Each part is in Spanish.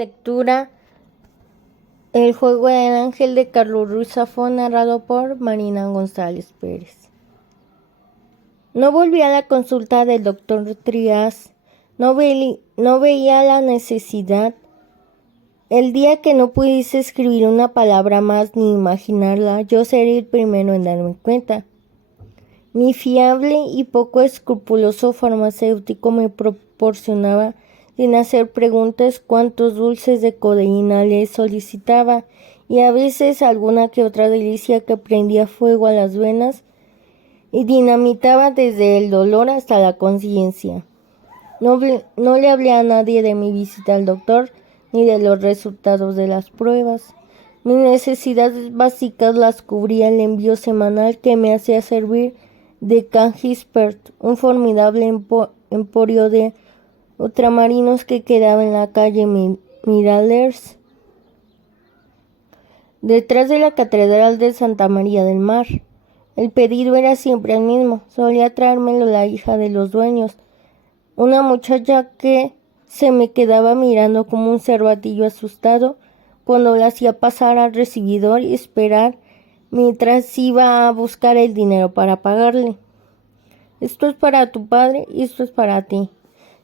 lectura El juego del ángel de Carlos Ruiz Zafón, narrado por Marina González Pérez. No volví a la consulta del doctor Trias. No veía la necesidad. El día que no pudiese escribir una palabra más ni imaginarla, yo seré el primero en darme cuenta. Mi fiable y poco escrupuloso farmacéutico me proporcionaba, sin hacer preguntas, cuántos dulces de codeína le solicitaba, y a veces alguna que otra delicia que prendía fuego a las venas y dinamitaba desde el dolor hasta la conciencia. No le hablé a nadie de mi visita al doctor ni de los resultados de las pruebas. Mis necesidades básicas las cubría el envío semanal que me hacía servir de Cangispert, un formidable emporio de ultramarinos que quedaba en la calle Miralers, detrás de la Catedral de Santa María del Mar. El pedido era siempre el mismo. Solía traérmelo la hija de los dueños, una muchacha que se me quedaba mirando como un cervatillo asustado cuando la hacía pasar al recibidor y esperar mientras iba a buscar el dinero para pagarle. Esto es para tu padre y esto es para ti.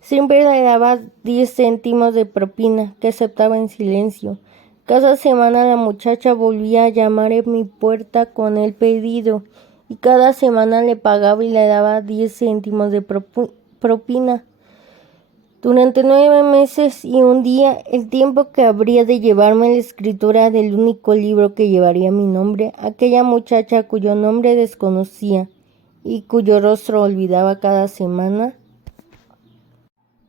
Siempre le daba 10 céntimos de propina, que aceptaba en silencio. Cada semana la muchacha volvía a llamar en mi puerta con el pedido, y cada semana le pagaba y le daba 10 céntimos de propina. Durante 9 meses y un día, el tiempo que habría de llevarme la escritura del único libro que llevaría mi nombre, aquella muchacha cuyo nombre desconocía y cuyo rostro olvidaba cada semana,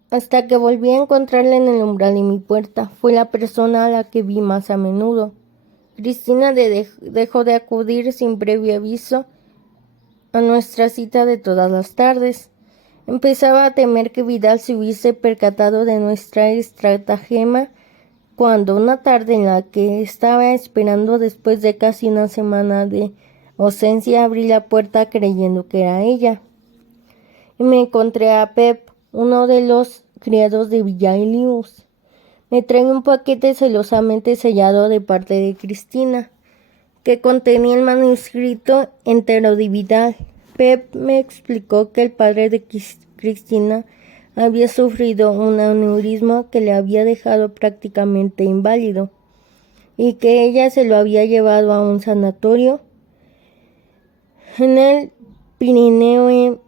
hasta que volví a encontrarla en el umbral de mi puerta, fue la persona a la que vi más a menudo. Cristina dejó de acudir sin previo aviso a nuestra cita de todas las tardes. Empezaba a temer que Vidal se hubiese percatado de nuestra estratagema cuando una tarde en la que estaba esperando después de casi una semana de ausencia abrí la puerta creyendo que era ella. Y me encontré a Pep, uno de los criados de Villaelius. Me trae un paquete celosamente sellado de parte de Cristina, que contenía el manuscrito entero de Vidal. Pep me explicó que el padre de Cristina había sufrido un aneurisma que le había dejado prácticamente inválido y que ella se lo había llevado a un sanatorio en el Pirineo en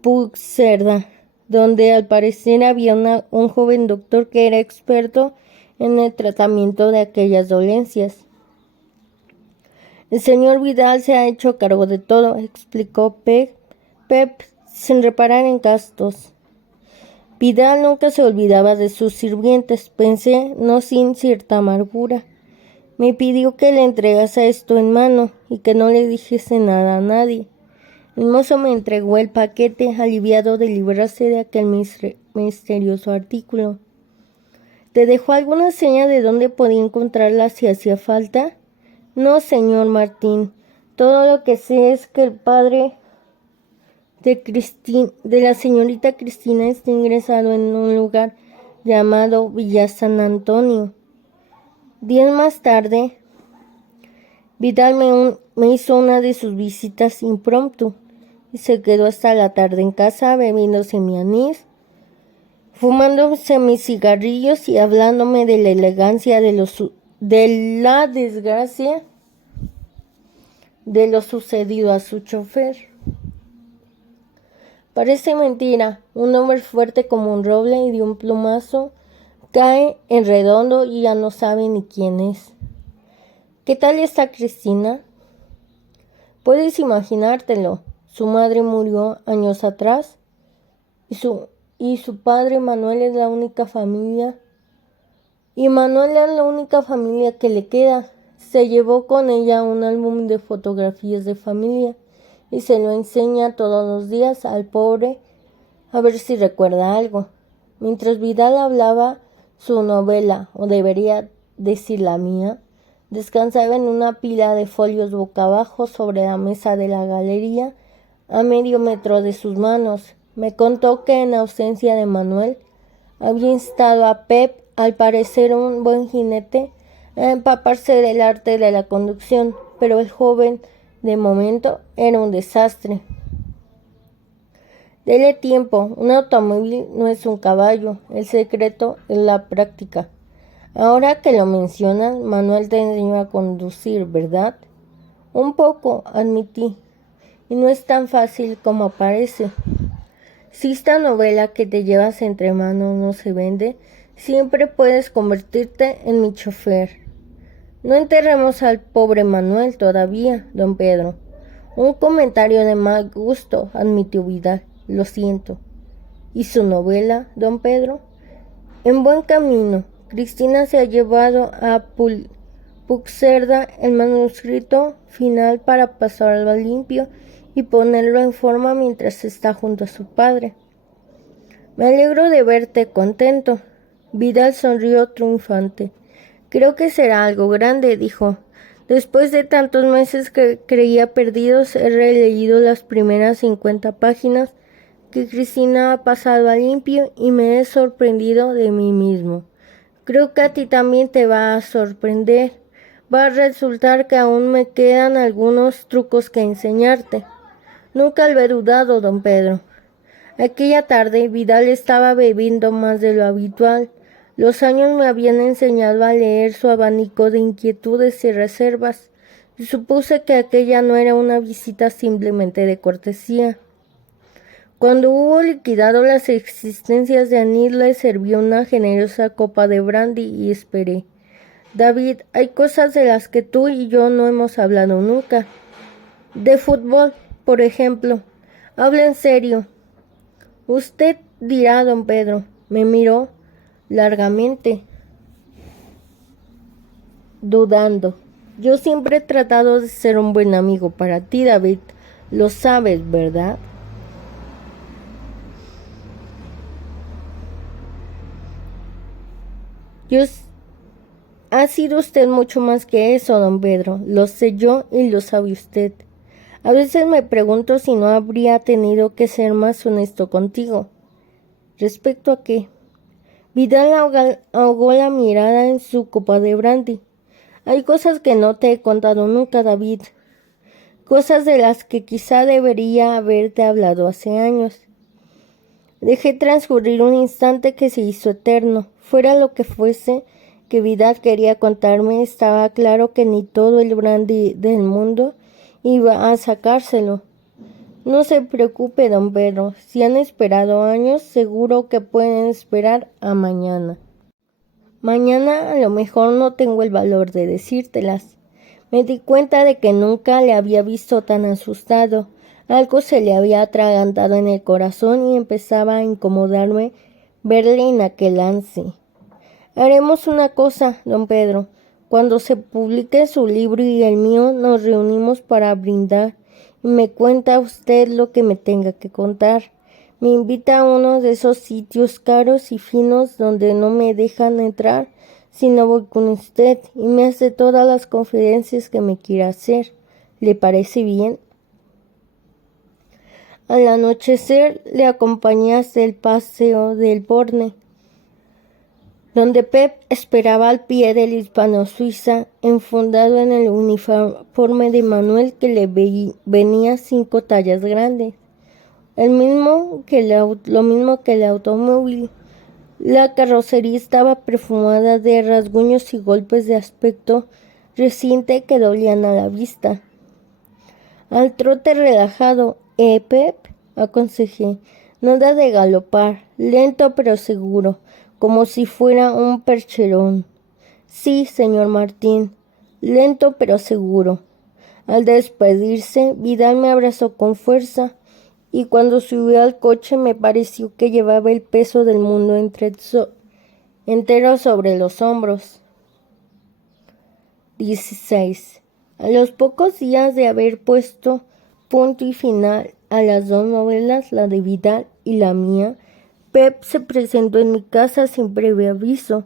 Puigcerdá, donde al parecer había un joven doctor que era experto en el tratamiento de aquellas dolencias. El señor Vidal se ha hecho cargo de todo, explicó Pep sin reparar en gastos. Vidal nunca se olvidaba de sus sirvientes, pensé, no sin cierta amargura. Me pidió que le entregase esto en mano y que no le dijese nada a nadie. El mozo me entregó el paquete, aliviado de librarse de aquel misterioso artículo. ¿Te dejó alguna seña de dónde podía encontrarla si hacía falta? No, señor Martín. Todo lo que sé es que el padre de la señorita Cristina está ingresado en un lugar llamado Villa San Antonio. Días más tarde, Vidal me hizo una de sus visitas impromptu y se quedó hasta la tarde en casa bebiéndose mi anís, fumándose mis cigarrillos y hablándome de la elegancia de la desgracia de lo sucedido a su chofer. Parece mentira, un hombre fuerte como un roble y de un plumazo cae en redondo y ya no sabe ni quién es. ¿Qué tal está Cristina? Puedes imaginártelo. Su madre murió años atrás y su padre Manuel es la única familia. Y Manuel es la única familia que le queda. Se llevó con ella un álbum de fotografías de familia y se lo enseña todos los días al pobre a ver si recuerda algo. Mientras Vidal hablaba, su novela, o debería decir la mía, descansaba en una pila de folios boca abajo sobre la mesa de la galería a medio metro de sus manos. Me contó que en ausencia de Manuel había instado a Pep al parecer un buen jinete, a empaparse del arte de la conducción, pero el joven, de momento, era un desastre. Dele tiempo, un automóvil no es un caballo, el secreto es la práctica. Ahora que lo mencionas, Manuel te enseñó a conducir, ¿verdad? Un poco, admití, y no es tan fácil como parece. Si esta novela que te llevas entre manos no se vende, siempre puedes convertirte en mi chofer. No enterremos al pobre Manuel todavía, don Pedro. Un comentario de mal gusto, admitió Vidal. Lo siento. ¿Y su novela, don Pedro? En buen camino. Cristina se ha llevado a Puigcerda el manuscrito final para pasarlo limpio y ponerlo en forma mientras está junto a su padre. Me alegro de verte contento. Vidal sonrió triunfante. Creo que será algo grande, dijo. Después de tantos meses que creía perdidos, he releído las primeras 50 páginas que Cristina ha pasado a limpio y me he sorprendido de mí mismo. Creo que a ti también te va a sorprender. Va a resultar que aún me quedan algunos trucos que enseñarte. Nunca lo he dudado, don Pedro. Aquella tarde Vidal estaba bebiendo más de lo habitual. Los años me habían enseñado a leer su abanico de inquietudes y reservas, y supuse que aquella no era una visita simplemente de cortesía. Cuando hubo liquidado las existencias de Anil, le serví una generosa copa de brandy y esperé. David, hay cosas de las que tú y yo no hemos hablado nunca. De fútbol, por ejemplo. Habla en serio. Usted dirá, don Pedro. Me miró largamente, dudando. Yo siempre he tratado de ser un buen amigo para ti, David. Lo sabes, ¿verdad? Ha sido usted mucho más que eso, don Pedro. Lo sé yo y lo sabe usted. A veces me pregunto si no habría tenido que ser más honesto contigo. ¿Respecto a qué? Vidal ahogó la mirada en su copa de brandy. Hay cosas que no te he contado nunca, David. Cosas de las que quizá debería haberte hablado hace años. Dejé transcurrir un instante que se hizo eterno. Fuera lo que fuese que Vidal quería contarme, estaba claro que ni todo el brandy del mundo iba a sacárselo. No se preocupe, don Pedro. Si han esperado años, seguro que pueden esperar a mañana. Mañana a lo mejor no tengo el valor de decírtelas. Me di cuenta de que nunca le había visto tan asustado. Algo se le había atragantado en el corazón y empezaba a incomodarme verle en aquel lance. Haremos una cosa, don Pedro. Cuando se publique su libro y el mío, nos reunimos para brindar y me cuenta usted lo que me tenga que contar. Me invita a uno de esos sitios caros y finos donde no me dejan entrar si no voy con usted y me hace todas las confidencias que me quiera hacer. ¿Le parece bien? Al anochecer le acompañé hasta el paseo del Borne, donde Pep esperaba al pie del hispano-suiza, enfundado en el uniforme de Manuel que le venía 5 tallas grandes, lo mismo que el automóvil. La carrocería estaba perfumada de rasguños y golpes de aspecto reciente que dolían a la vista. Al trote relajado, Pep, aconsejé, nada de galopar, lento pero seguro, como si fuera un percherón. Sí, señor Martín, lento pero seguro. Al despedirse, Vidal me abrazó con fuerza, y cuando subió al coche me pareció que llevaba el peso del mundo entero sobre los hombros. 16. A los pocos días de haber puesto punto y final a las 2 novelas, la de Vidal y la mía, Pep se presentó en mi casa sin previo aviso.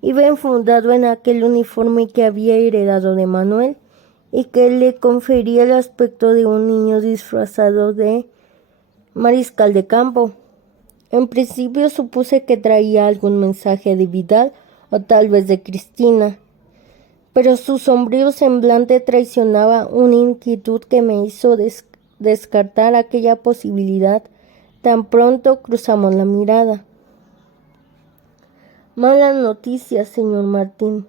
Iba enfundado en aquel uniforme que había heredado de Manuel y que le confería el aspecto de un niño disfrazado de mariscal de campo. En principio supuse que traía algún mensaje de Vidal o tal vez de Cristina. Pero su sombrío semblante traicionaba una inquietud que me hizo descartar aquella posibilidad tan pronto cruzamos la mirada. Malas noticias, señor Martín.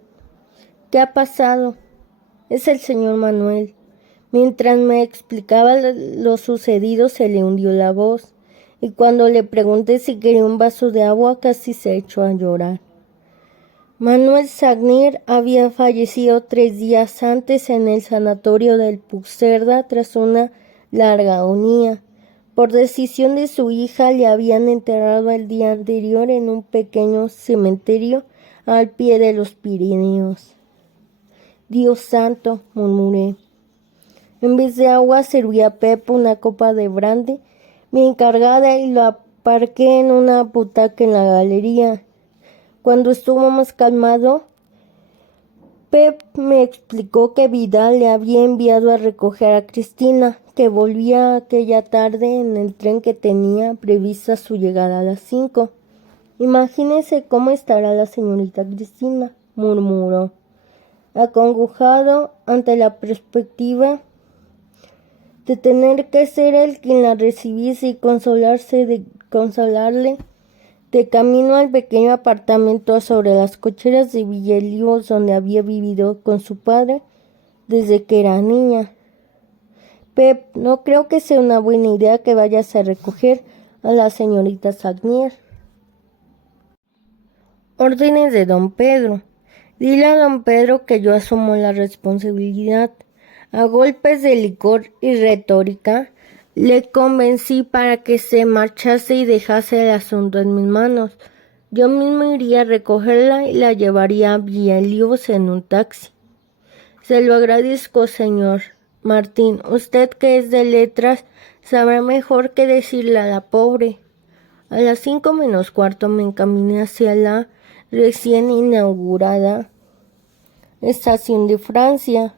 ¿Qué ha pasado? Es el señor Manuel. Mientras me explicaba lo sucedido se le hundió la voz, y cuando le pregunté si quería un vaso de agua casi se echó a llorar. Manuel Sagnier había fallecido 3 días antes en el sanatorio del Puigcerdá tras una larga agonía. Por decisión de su hija le habían enterrado el día anterior en un pequeño cementerio al pie de los Pirineos. Dios santo, murmuré. En vez de agua serví a Pep una copa de brandy, mi encargada, y lo aparqué en una butaca en la galería. Cuando estuvo más calmado, Pep me explicó que Vidal le había enviado a recoger a Cristina, que volvía aquella tarde en el tren que tenía prevista su llegada a las 5. Imagínese cómo estará la señorita Cristina, murmuró, acongojado ante la perspectiva de tener que ser él quien la recibiese y consolarle. De camino al pequeño apartamento sobre las cocheras de Villelios donde había vivido con su padre desde que era niña. Pep, no creo que sea una buena idea que vayas a recoger a la señorita Sagnier. Órdenes de don Pedro. Dile a don Pedro que yo asumo la responsabilidad. A golpes de licor y retórica, le convencí para que se marchase y dejase el asunto en mis manos. Yo mismo iría a recogerla y la llevaría a Villelios en un taxi. Se lo agradezco, señor Martín. Usted, que es de letras, sabrá mejor qué decirle a la pobre. A las 5 menos cuarto me encaminé hacia la recién inaugurada estación de Francia.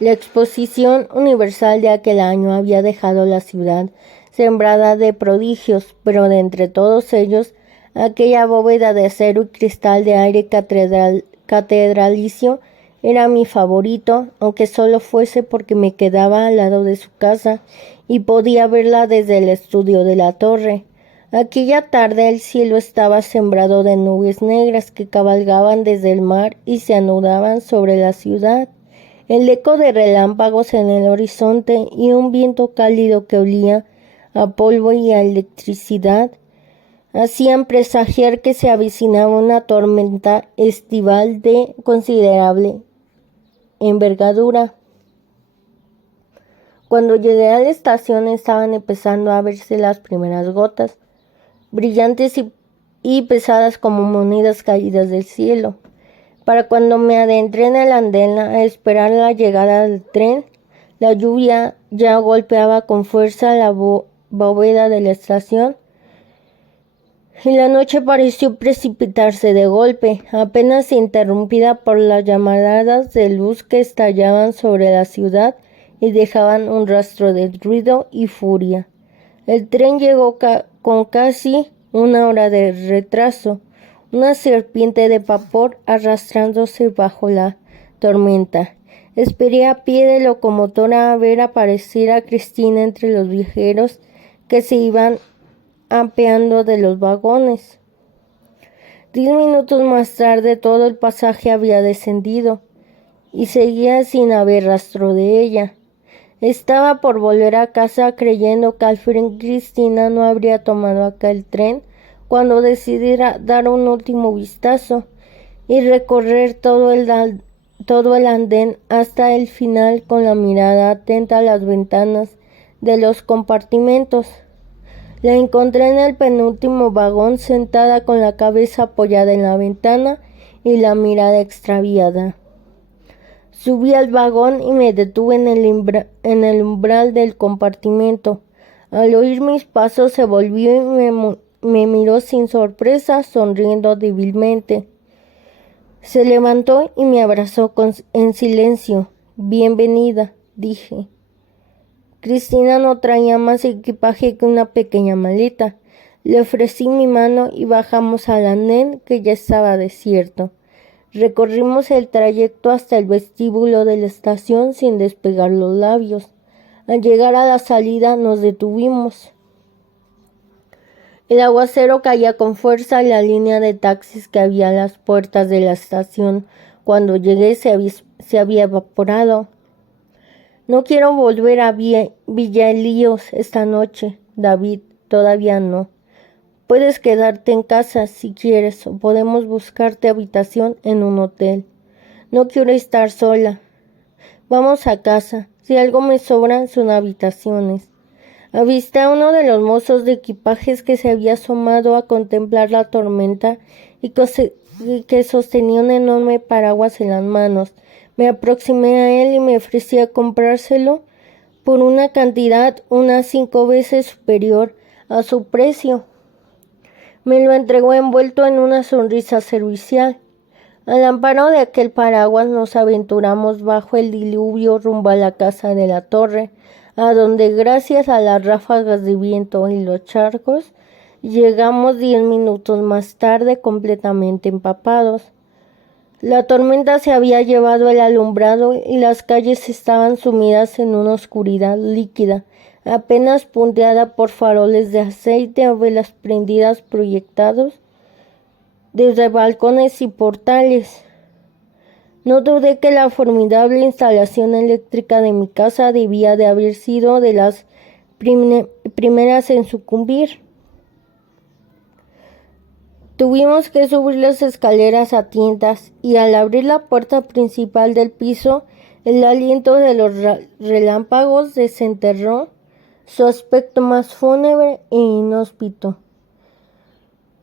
La exposición universal de aquel año había dejado la ciudad sembrada de prodigios, pero de entre todos ellos, aquella bóveda de acero y cristal de aire catedralicio era mi favorito, aunque solo fuese porque me quedaba al lado de su casa y podía verla desde el estudio de la torre. Aquella tarde el cielo estaba sembrado de nubes negras que cabalgaban desde el mar y se anudaban sobre la ciudad. El eco de relámpagos en el horizonte y un viento cálido que olía a polvo y a electricidad hacían presagiar que se avecinaba una tormenta estival de considerable envergadura. Cuando llegué a la estación estaban empezando a verse las primeras gotas, brillantes y pesadas como monedas caídas del cielo. Para cuando me adentré en el andén a esperar la llegada del tren, la lluvia ya golpeaba con fuerza la bóveda de la estación y la noche pareció precipitarse de golpe, apenas interrumpida por las llamaradas de luz que estallaban sobre la ciudad y dejaban un rastro de ruido y furia. El tren llegó con casi 1 hora de retraso, una serpiente de vapor arrastrándose bajo la tormenta. Esperé a pie de locomotora a ver aparecer a Cristina entre los viajeros que se iban apeando de los vagones. 10 minutos más tarde todo el pasaje había descendido y seguía sin haber rastro de ella. Estaba por volver a casa creyendo que al fin Cristina no habría tomado aquel tren cuando decidí dar un último vistazo y recorrer todo el andén hasta el final con la mirada atenta a las ventanas de los compartimentos. La encontré en el penúltimo vagón sentada con la cabeza apoyada en la ventana y la mirada extraviada. Subí al vagón y me detuve en el umbral del compartimento. Al oír mis pasos se volvió y me miró sin sorpresa, sonriendo débilmente. Se levantó y me abrazó en silencio. Bienvenida, dije. Cristina no traía más equipaje que una pequeña maleta. Le ofrecí mi mano y bajamos al andén, que ya estaba desierto. Recorrimos el trayecto hasta el vestíbulo de la estación sin despegar los labios. Al llegar a la salida nos detuvimos. El aguacero caía con fuerza y la línea de taxis que había a las puertas de la estación cuando llegué se había evaporado. No quiero volver a Villa Elíos esta noche, David, todavía no. Puedes quedarte en casa si quieres o podemos buscarte habitación en un hotel. No quiero estar sola. Vamos a casa. Si algo me sobran son habitaciones. Avisté a uno de los mozos de equipajes que se había asomado a contemplar la tormenta y que sostenía un enorme paraguas en las manos. Me aproximé a él y me ofrecí a comprárselo por una cantidad unas 5 veces superior a su precio. Me lo entregó envuelto en una sonrisa servicial. Al amparo de aquel paraguas nos aventuramos bajo el diluvio rumbo a la casa de la torre, a donde gracias a las ráfagas de viento y los charcos llegamos 10 minutos más tarde completamente empapados. La tormenta se había llevado el alumbrado y las calles estaban sumidas en una oscuridad líquida, apenas punteada por faroles de aceite o velas prendidas proyectados desde balcones y portales. No dudé que la formidable instalación eléctrica de mi casa debía de haber sido de las primeras en sucumbir. Tuvimos que subir las escaleras a tientas y al abrir la puerta principal del piso, el aliento de los relámpagos desenterró su aspecto más fúnebre e inhóspito.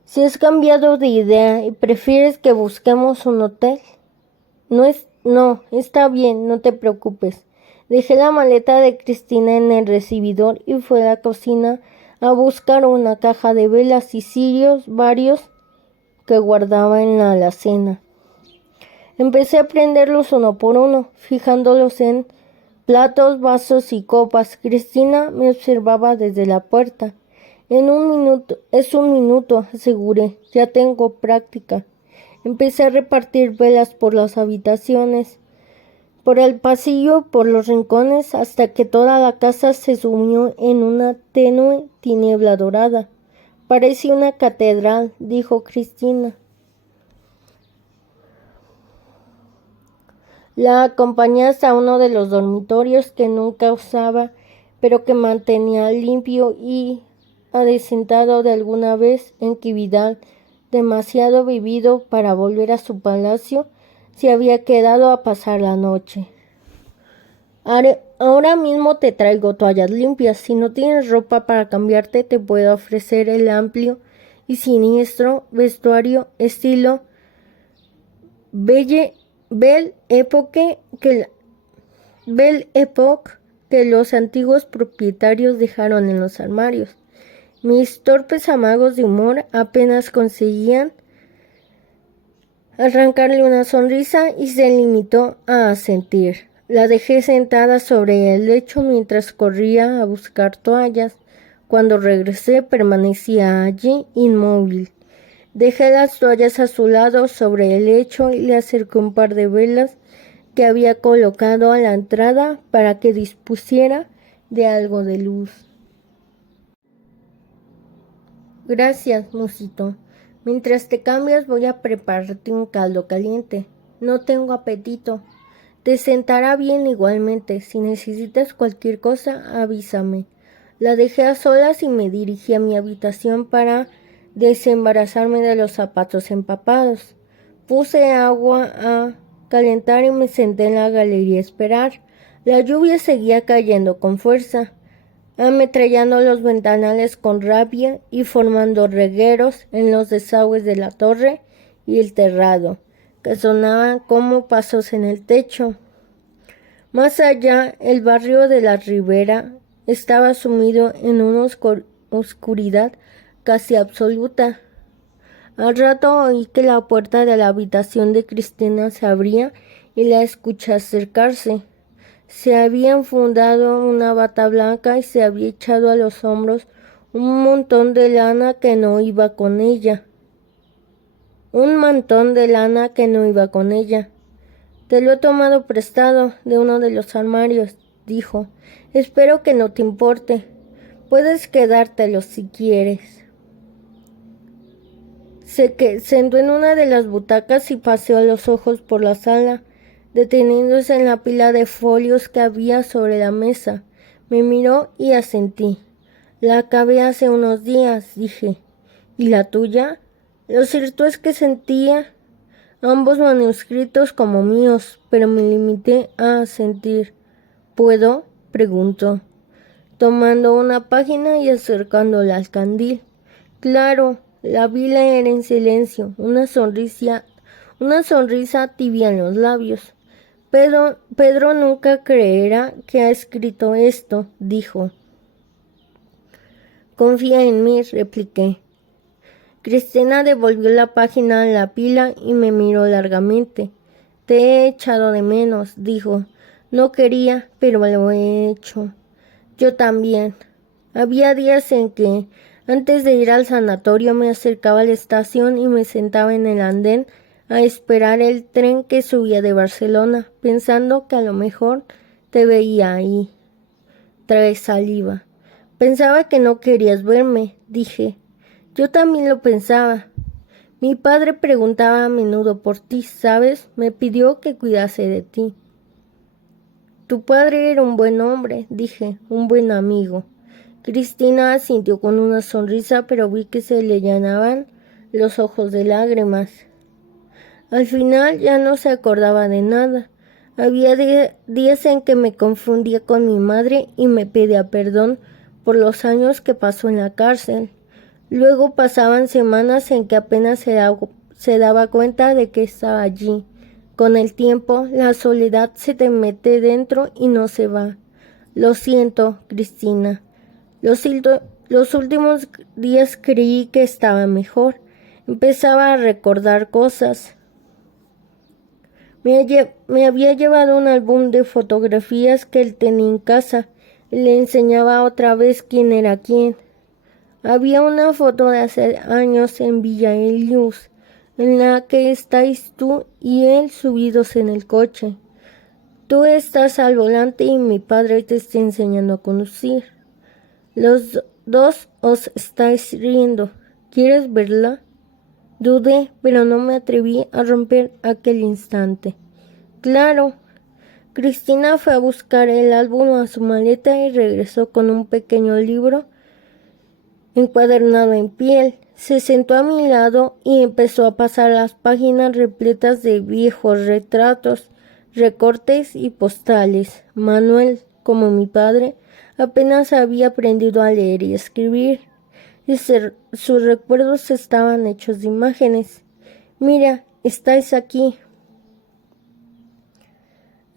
Si has cambiado de idea y prefieres que busquemos un hotel, no, está bien, no te preocupes. Dejé la maleta de Cristina en el recibidor y fui a la cocina a buscar una caja de velas y cirios varios que guardaba en la alacena. Empecé a prenderlos uno por uno, fijándolos en platos, vasos y copas. Cristina me observaba desde la puerta. Es un minuto, aseguré. Ya tengo práctica. Empecé a repartir velas por las habitaciones, por el pasillo, por los rincones, hasta que toda la casa se sumió en una tenue tiniebla dorada. Parece una catedral, dijo Cristina. La acompañé hasta uno de los dormitorios que nunca usaba, pero que mantenía limpio y adecentado de alguna vez en que Vidal, demasiado vivido para volver a su palacio, se había quedado a pasar la noche. Ahora mismo te traigo toallas limpias. Si no tienes ropa para cambiarte, te puedo ofrecer el amplio y siniestro vestuario estilo Belle Époque que los antiguos propietarios dejaron en los armarios. Mis torpes amagos de humor apenas conseguían arrancarle una sonrisa y se limitó a asentir. La dejé sentada sobre el lecho mientras corría a buscar toallas. Cuando regresé permanecía allí inmóvil. Dejé las toallas a su lado sobre el lecho y le acerqué un par de velas que había colocado a la entrada para que dispusiera de algo de luz. Gracias, musito. Mientras te cambias voy a prepararte un caldo caliente. No tengo apetito. Te sentará bien igualmente. Si necesitas cualquier cosa, avísame. La dejé a solas y me dirigí a mi habitación para desembarazarme de los zapatos empapados. Puse agua a calentar y me senté en la galería a esperar. La lluvia seguía cayendo con fuerza, ametrallando los ventanales con rabia y formando regueros en los desagües de la torre y el terrado, que sonaban como pasos en el techo. Más allá, el barrio de la Ribera estaba sumido en una oscuridad casi absoluta. Al rato oí que la puerta de la habitación de Cristina se abría y la escuché acercarse. Se había enfundado una bata blanca y se había echado a los hombros un montón de lana que no iba con ella. Un mantón de lana que no iba con ella. Te lo he tomado prestado de uno de los armarios, dijo. Espero que no te importe. Puedes quedártelo si quieres. Se sentó en una de las butacas y paseó los ojos por la sala, deteniéndose en la pila de folios que había sobre la mesa. Me miró y asentí. La acabé hace unos días, dije. ¿Y la tuya? Lo cierto es que sentía ambos manuscritos como míos, pero me limité a asentir. ¿Puedo?, preguntó, tomando una página y acercándola al candil. Claro, la vi leer en silencio, una sonrisa tibia en los labios. Pedro nunca creerá que ha escrito esto, dijo. Confía en mí, repliqué. Cristina devolvió la página a la pila y me miró largamente. Te he echado de menos, dijo. No quería, pero lo he hecho. Yo también. Había días en que, antes de ir al sanatorio, me acercaba a la estación y me sentaba en el andén a esperar el tren que subía de Barcelona, pensando que a lo mejor te veía ahí. Trae saliva. Pensaba que no querías verme, dije. Yo también lo pensaba. Mi padre preguntaba a menudo por ti, ¿sabes? Me pidió que cuidase de ti. Tu padre era un buen hombre, dije, un buen amigo. Cristina asintió con una sonrisa, pero vi que se le llenaban los ojos de lágrimas. Al final ya no se acordaba de nada. Había días en que me confundía con mi madre y me pedía perdón por los años que pasó en la cárcel. Luego pasaban semanas en que apenas se daba cuenta de que estaba allí. Con el tiempo, la soledad se te mete dentro y no se va. Lo siento, Cristina. Los últimos días creí que estaba mejor. Empezaba a recordar cosas. Me había llevado un álbum de fotografías que él tenía en casa y le enseñaba otra vez quién era quién. Había una foto de hace años en Villa Elius, en la que estáis tú y él subidos en el coche. Tú estás al volante y mi padre te está enseñando a conducir. Los dos os estáis riendo. ¿Quieres verla? Dudé, pero no me atreví a romper aquel instante. Claro. Cristina fue a buscar el álbum a su maleta y regresó con un pequeño libro encuadernado en piel. Se sentó a mi lado y empezó a pasar las páginas repletas de viejos retratos, recortes y postales. Manuel, como mi padre, apenas había aprendido a leer y escribir, y sus recuerdos estaban hechos de imágenes. Mira, estáis aquí.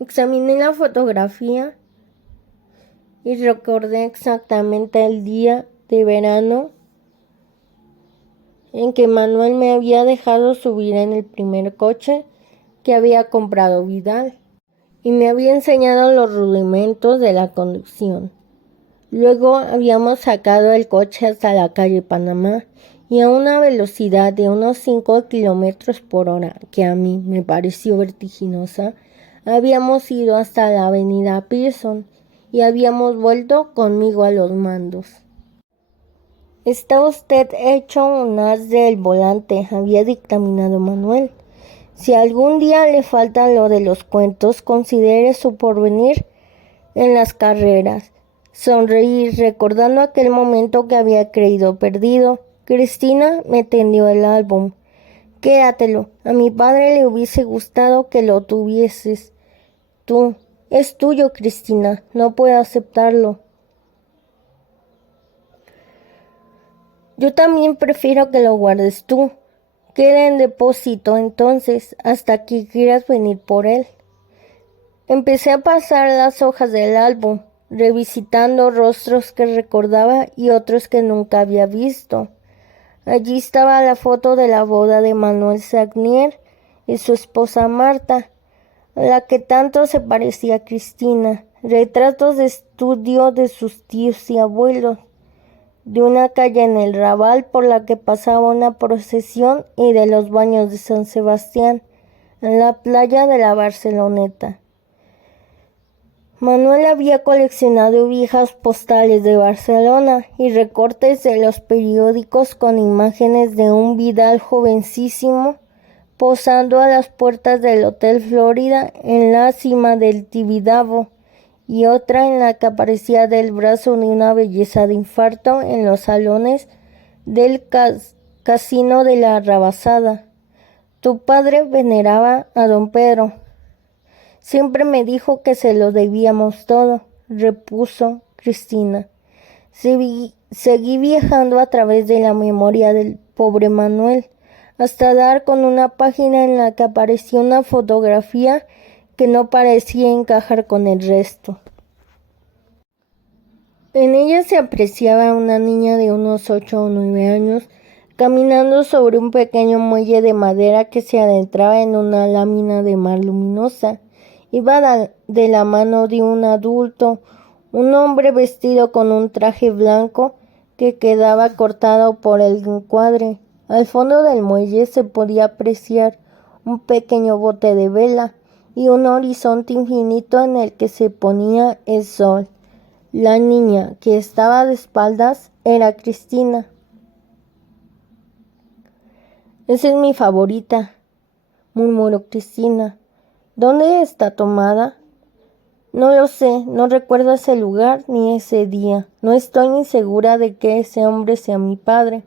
Examiné la fotografía y recordé exactamente el día de verano en que Manuel me había dejado subir en el primer coche que había comprado Vidal y me había enseñado los rudimentos de la conducción. Luego habíamos sacado el coche hasta la calle Panamá y a una velocidad de unos 5 kilómetros por hora, que a mí me pareció vertiginosa, habíamos ido hasta la avenida Pearson y habíamos vuelto conmigo a los mandos. Está usted hecho un as del volante, había dictaminado Manuel. Si algún día le falta lo de los cuentos, considere su porvenir en las carreras. Sonreí, recordando aquel momento que había creído perdido. Cristina me tendió el álbum. Quédatelo. A mi padre le hubiese gustado que lo tuvieses. Tú. Es tuyo, Cristina. No puedo aceptarlo. Yo también prefiero que lo guardes tú. Queda en depósito entonces hasta que quieras venir por él. Empecé a pasar las hojas del álbum, revisitando rostros que recordaba y otros que nunca había visto. Allí estaba la foto de la boda de Manuel Sagnier y su esposa Marta, a la que tanto se parecía a Cristina. retratos de estudio de sus tíos y abuelos, de una calle en el Raval por la que pasaba una procesión y de los baños de San Sebastián, en la playa de la Barceloneta. Manuel había coleccionado viejas postales de Barcelona y recortes de los periódicos con imágenes de un Vidal jovencísimo posando a las puertas del Hotel Florida en la cima del Tibidabo, y otra en la que aparecía del brazo de una belleza de infarto en los salones del casino de la Rabasada. Tu padre veneraba a don Pedro. Siempre me dijo que se lo debíamos todo, repuso Cristina. Seguí viajando a través de la memoria del pobre Manuel, hasta dar con una página en la que apareció una fotografía que no parecía encajar con el resto. En ella se apreciaba una niña de unos 8 o 9 años caminando sobre un pequeño muelle de madera que se adentraba en una lámina de mar luminosa. Iba de la mano de un adulto, un hombre vestido con un traje blanco que quedaba cortado por el encuadre. Al fondo del muelle se podía apreciar un pequeño bote de vela y un horizonte infinito en el que se ponía el sol. La niña que estaba de espaldas era Cristina. Esa es mi favorita, murmuró Cristina. ¿Dónde está tomada? No lo sé, no recuerdo ese lugar ni ese día. No estoy ni segura de que ese hombre sea mi padre.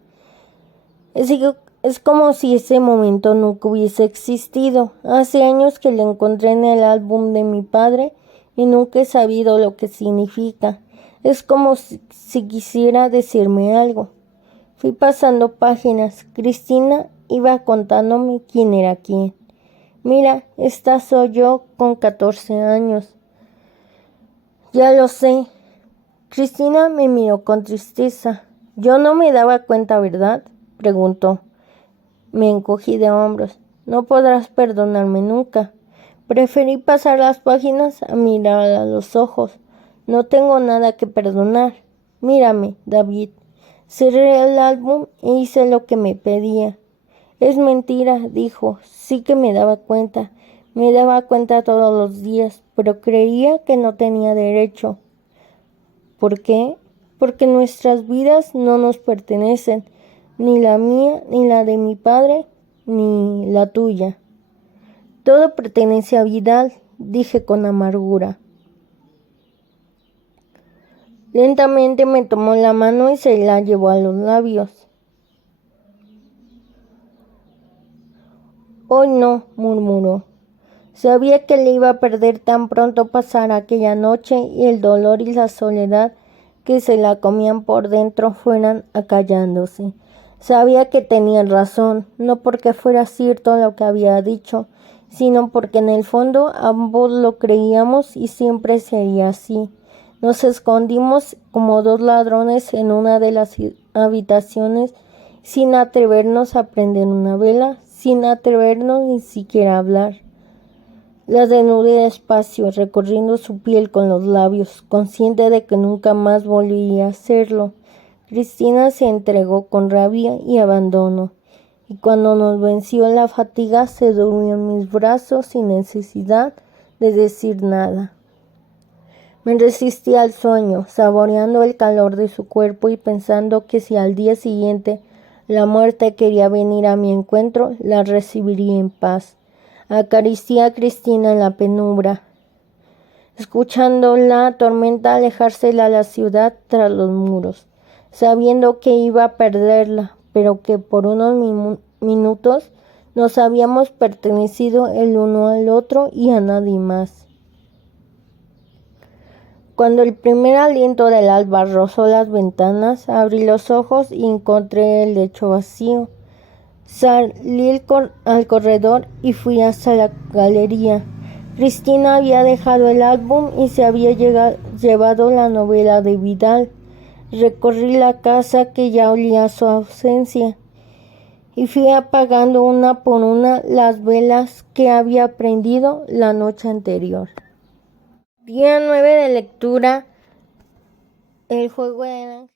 Es como si ese momento nunca hubiese existido. Hace años que lo encontré en el álbum de mi padre y nunca he sabido lo que significa. Es como si quisiera decirme algo. Fui pasando páginas. Cristina iba contándome quién era quién. Mira, esta soy yo con 14 años. Ya lo sé. Cristina me miró con tristeza. Yo no me daba cuenta, ¿verdad?, preguntó. Me encogí de hombros. No podrás perdonarme nunca. Preferí pasar las páginas a mirar a los ojos. No tengo nada que perdonar. Mírame, David. Cerré el álbum e hice lo que me pedía. Es mentira, dijo. Sí que me daba cuenta. Me daba cuenta todos los días, pero creía que no tenía derecho. ¿Por qué? Porque nuestras vidas no nos pertenecen, ni la mía, ni la de mi padre, ni la tuya. Todo pertenece a Vidal, dije con amargura. Lentamente me tomó la mano y se la llevó a los labios. Hoy no, murmuró. Sabía que le iba a perder tan pronto pasara aquella noche y el dolor y la soledad que se la comían por dentro fueran acallándose. Sabía que tenía razón, no porque fuera cierto lo que había dicho, sino porque en el fondo ambos lo creíamos y siempre sería así. Nos escondimos como dos ladrones en una de las habitaciones sin atrevernos a prender una vela, sin atrevernos ni siquiera a hablar. La desnudé despacio, recorriendo su piel con los labios, consciente de que nunca más volvería a hacerlo. Cristina se entregó con rabia y abandono, y cuando nos venció la fatiga se durmió en mis brazos sin necesidad de decir nada. Me resistí al sueño, saboreando el calor de su cuerpo y pensando que si al día siguiente la muerte quería venir a mi encuentro, la recibiría en paz. Acaricié a Cristina en la penumbra, escuchando la tormenta alejarse a la ciudad tras los muros, sabiendo que iba a perderla, pero que por unos minutos nos habíamos pertenecido el uno al otro y a nadie más. Cuando el primer aliento del alba rozó las ventanas, abrí los ojos y encontré el lecho vacío. Salí al corredor y fui hasta la galería. Cristina había dejado el álbum y se había llevado la novela de Vidal. Recorrí la casa que ya olía a su ausencia y fui apagando una por una las velas que había prendido la noche anterior. Día 9 de lectura. El juego del ángel.